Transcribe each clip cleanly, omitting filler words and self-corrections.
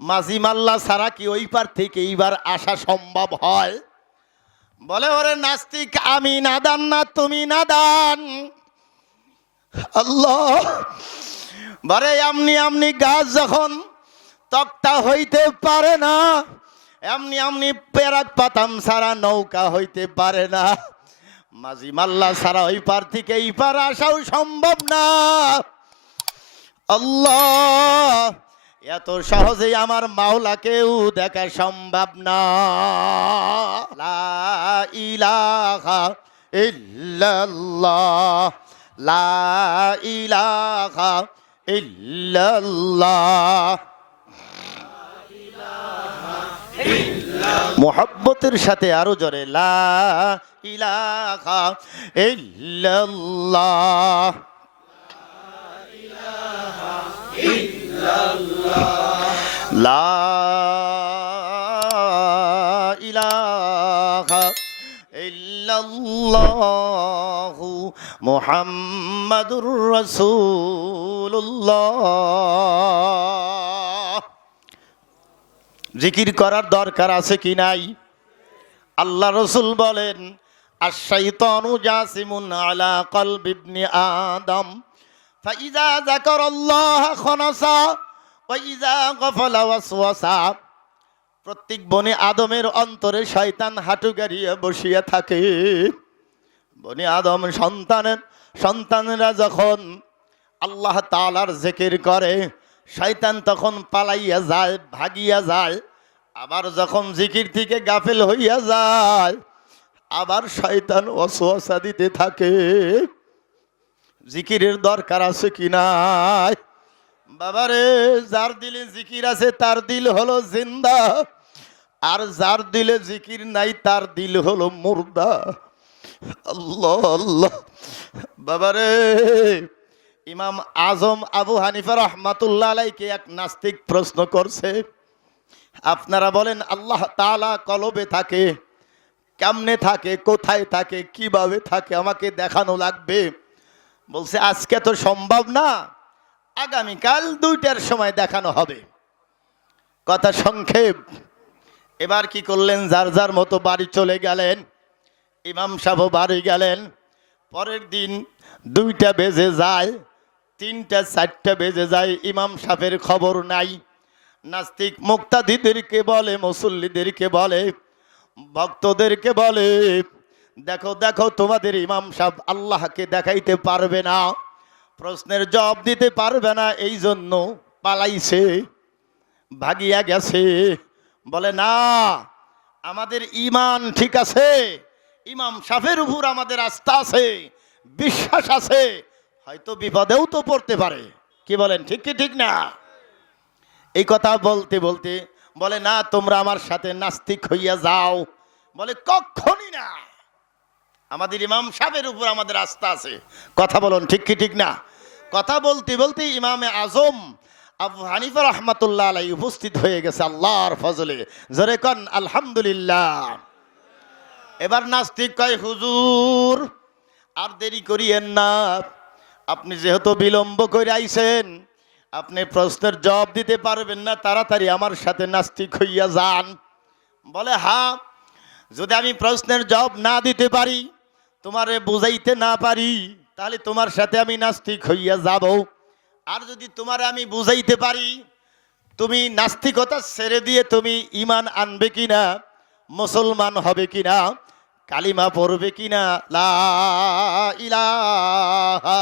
মাঝি মাল্লা ছাড়া কি ওই পার থেকে এইবার আসা সম্ভব হয়? বলে ওরে নাস্তিক, আমি নাদান না তুমি নাদান। আল্লাহ বলে এমনি এমনি গাছ যখন তক্তা হইতে পারে না, এমনি এমনি পেরাক পাতাম ছাড়া নৌকা হইতে পারে না। মাঝি মাল্লা ছাড়া ওই পার থেকে এই পার আসাও সম্ভব না। আল্লাহ এত সহজেই আমার মাওলাকেও দেখা সম্ভব না। লা ইলাহা ইল্লাল্লাহ, লা ইলাহা ইল্লাল্লাহ। মুহাব্বতের সাথে আরো জোরে লা ইলাহা ইল্লাল্লাহ। লা ইলাহা ইল্লাল্লাহু মুহাম্মাদুর রাসূলুল্লাহ। জিকির করার দরকার আছে কি নাই? আল্লাহ রসুল বলেন আশ-শাইতানু জাসিমুন আলা কলবি ইবনি আদম ফাইযা যাকারাল্লাহ খানাসা ওয়া ইযা গাফালা ওয়াসওয়াসা। প্রত্যেক বনি আদমের অন্তরে শয়তান হাঁটু গাড়িয়ে বসিয়া থাকে। বনি আদম সন্তানেরা যখন আল্লাহ তাআলার জিকির করে, শয়তান তখন পালাইয়া যায়, ভাগিয়া যায়। আবার যখন জিকির থেকে গাফেল হইয়া যায়, আবার শয়তান ওয়াসওয়াসা দিতে থাকে। জিকিরের দরকার আছে কি নাই? বাবারে, যার দিলে জিকির আছে তার দিল হলো জিন্দা, আর যার দিলে জিকির নাই তার দিল হলো মুর্দা। আল্লাহ আল্লাহ। বাবারে, ইমাম আজম আবু হানিফা রহমাতুল্লাহ আলাইকে এক নাস্তিক প্রশ্ন করছে, আপনারা বলেন আল্লাহ তাআলা কলবে থাকে, কেমনে থাকে, কোথায় থাকে, কিভাবে থাকে, আমাকে দেখানো লাগবে। বলছে আজকে তো সম্ভব না, আগামীকাল 2টার সময় দেখানো হবে। কথা সংক্ষেপ। এবার কি করলেন, যার যার মতো বাড়ি চলে গেলেন। ইমাম সাহেব বাড়ি গেলেন। পরের দিন 2টা বেজে যায়, 3টা 4টা বেজে যায়, ইমাম সাহেবের খবর নাই। নাস্তিক মুক্তাদিদেরকে বলে, মুসল্লিদেরকে বলে, ভক্তদেরকে বলে, দেখো দেখো তোমাদের ইমাম সাহেব আল্লাহকে দেখাইতে পারবে না, প্রশ্নের জবাব দিতে পারবে না, এই জন্য পালাইছে, ভাগিয়া গেছে। বলে না, আমাদের ঈমান ঠিক আছে, ইমাম সাহেবের উপর আমাদের আস্থা আছে, বিশ্বাস আছে, হয়তো বিপদেও তো পড়তে পারে। কি বলেন, ঠিক কি ঠিক না? এই কথা বলতে বলতে বলে না, তোমরা আমার সাথে নাস্তিক হইয়া যাও। বলে কখনই না, আমাদের ইমাম সাহেবের উপর আমাদের আস্থা আছে। কথা বলুন, ঠিক কি ঠিক না? কথা বলতে বলতে ইমামে আজম আবু হানিফা রহমাতুল্লাহ আলাইহি উপস্থিত হয়ে গেছে আল্লাহর ফজলে। জোরে কন আলহামদুলিল্লাহ। এবার নাস্তিক কয়, হুজুর আর দেরি করিয়েন না, আপনি যেহেতু বিলম্ব করে আইছেন, আপনি প্রশ্নের জবাব দিতে পারবেন না, তাড়াতাড়ি আমার সাথে নাস্তিক হইয়া যান। বলে হ্যাঁ, যদি আমি প্রশ্নের জবাব না দিতে পারি, তোমারে বুঝাইতে না পারি, তাহলে তোমার সাথে আমি নাস্তিক হইয়া যাব। আর যদি তোমারে আমি বুঝাইতে পারি, তুমি নাস্তিকতা ছেড়ে দিয়ে তুমি ঈমান আনবে কিনা, মুসলমান হবে কিনা, কালিমা পড়বে কিনা, লা ইলাহা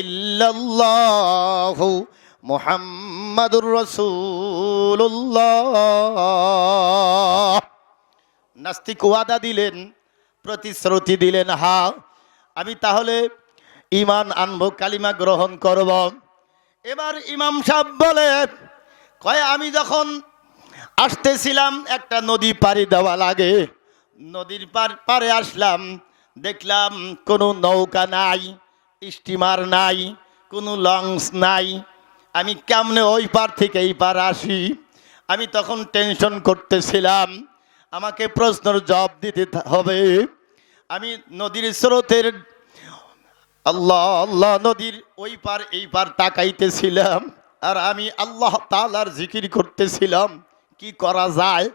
ইল্লাল্লাহু মুহাম্মাদুর রাসূলুল্লাহ। নাস্তিক ওয়াদা দিলেন, প্রতিশ্রুতি দিলেন, হ্যাঁ আমি তাহলে ঈমান আনবো, কালিমা গ্রহণ করব। এবার ইমাম সাহেব বলে, কয় আমি যখন আসতেছিলাম একটা নদী পাড়ি দেওয়া লাগে, নদীর পাড়ে আসলাম, দেখলাম কোনো নৌকা নাই, স্টিমার নাই, কোনো লঞ্চ নাই, আমি কেমনে ওই পার থেকে এই পার আসি? আমি তখন টেনশন করতেছিলাম, আমাকে প্রশ্নের জবাব দিতে হবে। আমি নদীর স্রোতের আল্লাহ আল্লাহ নদীর ওই পার এই পার তাকাইতেছিলাম, আর আমি আল্লাহ তাআলার জিকির করতেছিলাম। কি করা যায়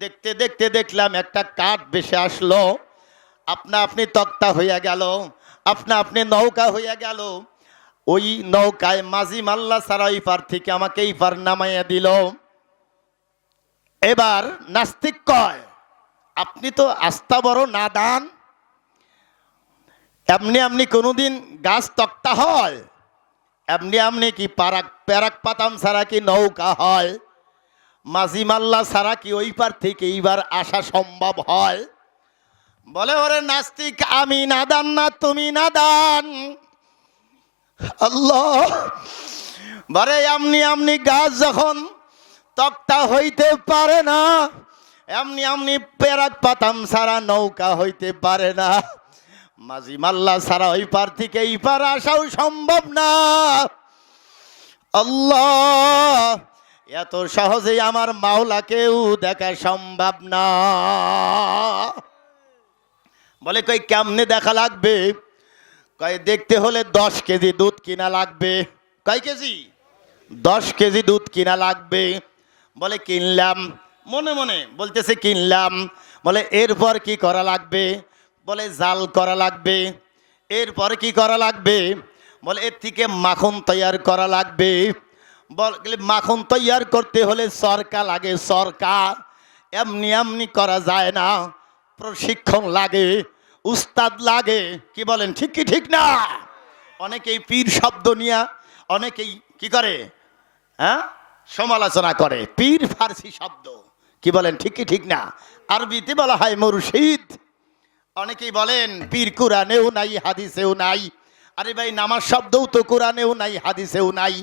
দেখতে দেখতে দেখলাম একটা কাঠ ভেসে আসলো, আপনা আপনি তক্তা হইয়া গেল, আপনা আপনি নৌকা হইয়া গেল। ওই নৌকায় মাঝি মাল্লা ছাড়া ওই পার থেকে আমাকে এই পার নামাইয়া দিল। এবার নাস্তিক কয়, আপনি তো আস্থা বড় নাদান, এমনি এমনি কোনোদিন গাছ তক্তা হয়? এমনি এমনি কি প্যারাক পাতাম ছাড়া কি নৌকা হয়? মাঝি মাল্লা ছাড়া কি ওই পার থেকে এইবার আসা সম্ভব হয়? বলে, ওরে নাস্তিক, আমি নাদান না তুমি নাদান। আল্লাহ, বলে এমনি এমনি গাছ যখন তক্তা হইতে পারে না, এমনি এমনি প্যারাক পাতাম ছাড়া নৌকা হইতে পারে না, মাঝি মাল্লা ছাড়া ওই পার থেকে এই পার আসাও সম্ভব না। আল্লাহ, এত সহজেই আমার মাওলাকেও দেখা সম্ভব না। বলে, কই কেমনে দেখা লাগবে? কয় দেখতে হলে 10 কেজি দুধ কিনা লাগবে। কয় কেজি? 10 কেজি দুধ কিনা লাগবে। বলে কিনলাম, মনে মনে বলতেছে কিনলাম। বলে এরপর কি করা লাগবে? বলে জাল করা লাগবে। এরপর কি করা লাগবে? বলে এর থেকে মাখন তৈয়ার করা লাগবে। বলে মাখন তৈয়ার করতে হলে সরকা লাগে, সরকা। এমনি এমনি করা যায় না, প্রশিক্ষণ লাগে, উস্তাদ লাগে। কি বলেন, ঠিক কি ঠিক না? অনেকেই পীর শব্দ নিয়ে অনেকেই কি করে, হ্যাঁ, সমালোচনা করে। পীর ফার্সি শব্দ, কি বলেন, ঠিক কি ঠিক না? আরবিতে বলা হয় মুর্শিদ। অনেকেই বলেন পীর কোরআনেও নাই, হাদিসেও নাই। আরে ভাই, নামাজ শব্দও তো কোরআনেও নাই, হাদিসেও নাই।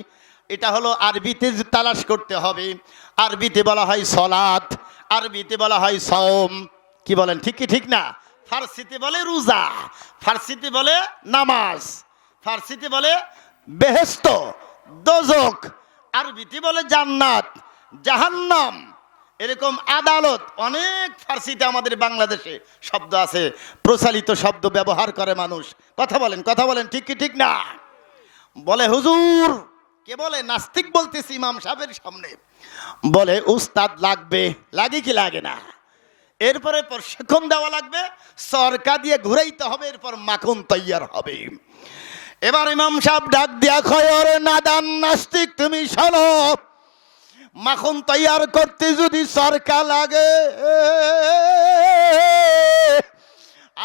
এটা হলো আরবিতে তালাশ করতে হবে। আরবিতে বলা হয় সলাত, আরবিতে বলা হয় সওম। কি বলেন, ঠিক কি ঠিক না? ফার্সিতে বলে রোজা, ফার্সিতে বলে নামাজ, ফার্সিতে বলে বেহেশত, দোজখ, আরবিতে বলে জান্নাত, জাহান্নাম, এরকম আদালত। অনেক ফার্সিতে আমাদের বাংলাদেশে শব্দ আছে, প্রচলিত শব্দ ব্যবহার করে মানুষ। কথা বলেন, কথা বলেন, ঠিক কি ঠিক না? বলে হুজুর, কে বলে? নাস্তিক বলতেছি ইমাম সাহেবের সামনে। বলে উস্তাদ লাগবে। লাগে কি লাগে না? এরপরে প্রশিক্ষণ দেওয়া লাগবে, সরকা দিয়ে ঘুরাইতে হবে, এরপর মাখন তৈয়ার হবে। এবার ইমাম সাহেব ডাক দিয়া কয়, ওরে নাদান নাস্তিক, তুমি শোনো, মাখন তৈয়ার করতে যদি সরকা লাগে,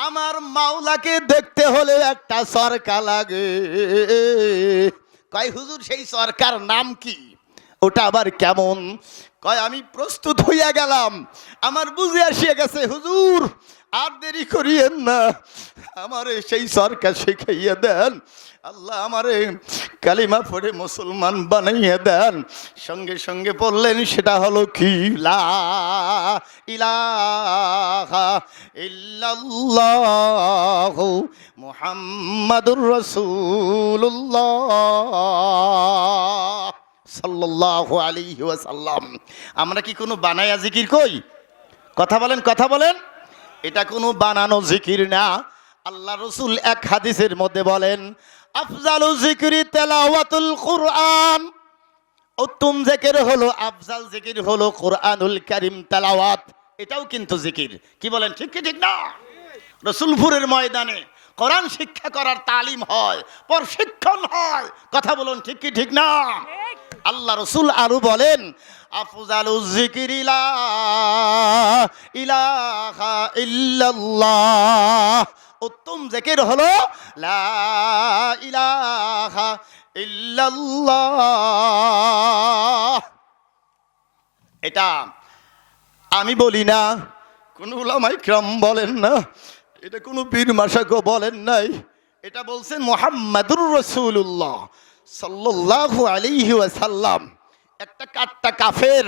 আমার মাওলাকে দেখতে হলে একটা সরকা লাগে। কয় হুজুর, সেই সরকার নাম কি? ওটা আবার কেমন? কয় আমি প্রস্তুত হইয়া গেলাম, আমার বুঝে আসিয়া গেছে হুজুর, আর দেরি করিয়েন না, আমারে সেই সরকার শিখাইয়া দেন। আল্লাহ আমারে কালিমা পড়ে মুসলমান বানাইয়া দেন। সঙ্গে সঙ্গে বললেন, সেটা হলো কি? লা ইলাহা ইল্লাল্লাহু মুহাম্মাদুর রাসূলুল্লাহ সাল্লাল্লাহু আলাইহি ওয়াসাল্লাম। আমরা কি কোনো বানায়া জিকির কই? কথা বলেন, কথা বলেন। এটা কোনো বানানো জিকির না। আল্লাহ রসুল এক হাদিসের মধ্যে বলেন, আফজালু জিকরি তেলাওয়াতুল কুরআন। উত্তম জিকির হলো, আফজাল জিকির হলো কুরআনুল কারীম তেলাওয়াত। এটাও কিন্তু জিকির। কি বলেন, ঠিক কি ঠিক না? রসুলপুরের ময়দানে কোরআন শিক্ষা করার তালিম হয়, প্রশিক্ষণ হয়। কথা বলুন, ঠিক কি ঠিক না? আল্লাহ রসুল আরো বলেন, আফজালু যিকরি লা ইলাহা ইল্লাল্লাহ। উত্তম জিকির হলো লা ইলাহা ইল্লাল্লাহ। এটা আমি বলি না, কোন উলামায়ে কিরাম বলেন না, এটা কোনো পীর মাশাইখও বলেন নাই। এটা বলছেন মুহাম্মাদুর রাসূলুল্লাহ সাল্লাল্লাহু আলাইহি ওয়াসাল্লাম। একটা কাট্টা কাফের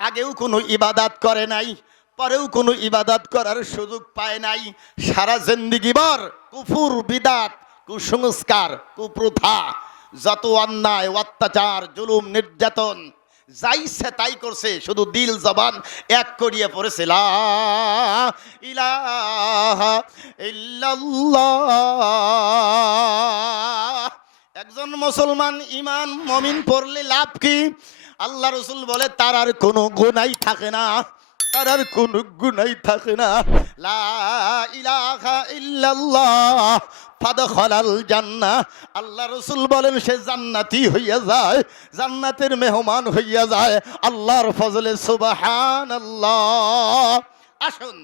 আগেও কোনো ইবাদত করে নাই, পরেও কোনো ইবাদত করার সুযোগ পায় নাই। সারা জিন্দেগিভর কুফর, বিদআত, কুসংস্কার, কুপ্রথা, যত অন্যায়, অত্যাচার, জুলুম, নির্যাতন যাই সে তাই করছে। শুধু দিল জবান এক করিয়ে পড়েছে লা ইলাহা ইল্লাল্লাহ। একজন মুসলমান ইমান মমিন পড়লে লাভ কি? আল্লাহ রসুল বলে তার আর কোনো গুনাই থাকে না, তার আর কোনো গুনাই থাকে না। লা ইলাহা ইল্লাল্লাহ ফাদখালাল জান্নাহ। আল্লাহ রসুল বলেন সে জান্নাতি হইয়া যায়, জান্নাতের মেহমান হইয়া যায় আল্লাহর ফজলে। সুবহানাল্লাহ। আসুন